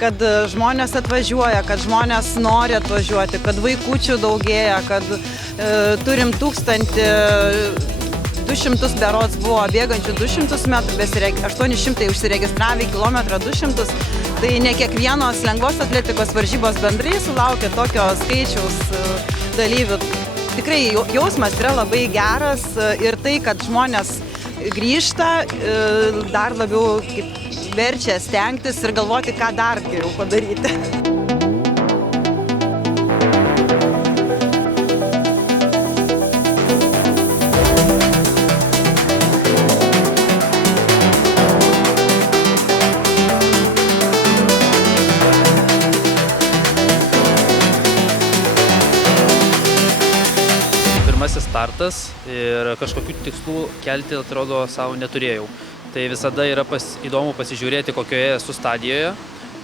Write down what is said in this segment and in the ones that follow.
kad žmonės atvažiuoja, kad žmonės nori atvažiuoti, kad vaikučių daugėja, kad turim 1200 berods buvo bėgančių 200 metrų, 800 užsiregistravę, kilometrą 200. Tai ne kiekvienos lengvos atletikos varžybos bendrai sulaukia tokio skaičiaus dalyvių. Tikrai jausmas yra labai geras ir tai, kad žmonės grįžta, dar labiau verčia stengtis ir galvoti, ką dar geriau padaryti. Pirmasis startas ir kažkokių tikslų kelti, atrodo, savo neturėjau. Tai visada yra įdomu pasižiūrėti, kokioje esu stadijoje.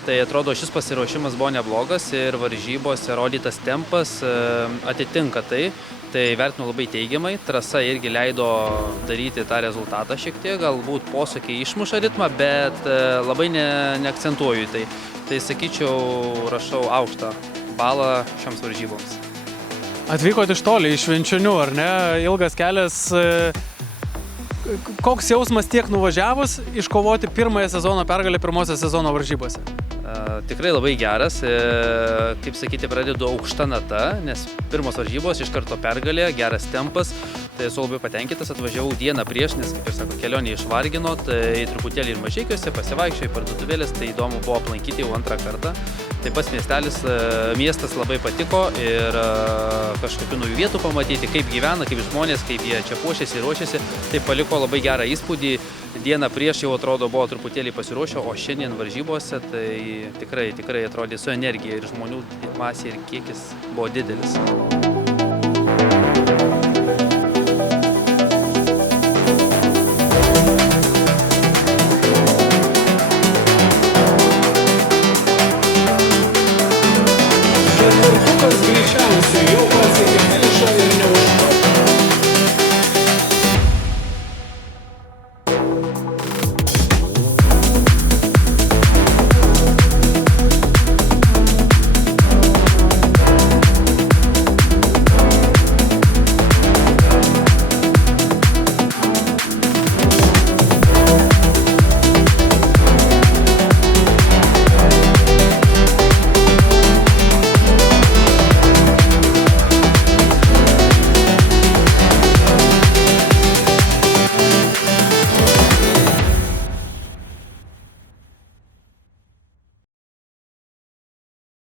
Tai atrodo, šis pasiruošimas buvo neblogas ir varžybose rodytas tempas atitinka tai. Tai vertinu labai teigiamai. Trasa irgi leido daryti tą rezultatą šiek tiek. Galbūt posūkiai išmuša ritmą, bet labai neakcentuoju į tai. Tai sakyčiau, rašau aukštą balą šioms varžyboms. Atvykot iš toli, iš Švenčionių, ar ne? Ilgas kelias. Koks jausmas tiek nuvažiavus iškovoti pirmąją sezono pergalę pirmosios sezono varžybose? Tikrai labai geras. Kaip sakyti, pradedu aukšta nata, nes pirmos varžybos iš karto pergalė, geras tempas. Tai esu labai patenkintas, atvažiavau dieną prieš, nes, kaip ir sako, kelionė išvargino, tai truputėlį ir Mažeikiuose pasivaikščiojau į parduotuvėlės, tai įdomu buvo aplankyti jau antrą kartą. Tai pats miestas labai patiko ir kažkokių naujų vietų pamatyti, kaip gyvena, kaip žmonės, kaip jie čia puošiasi ir ruošiasi. Tai paliko labai gerą įspūdį. Dieną prieš jau atrodo buvo truputėlį pasiruošę, o šiandien varžybose tai tikrai atrodė su energija ir žmonių masė ir kiekis buvo didelis.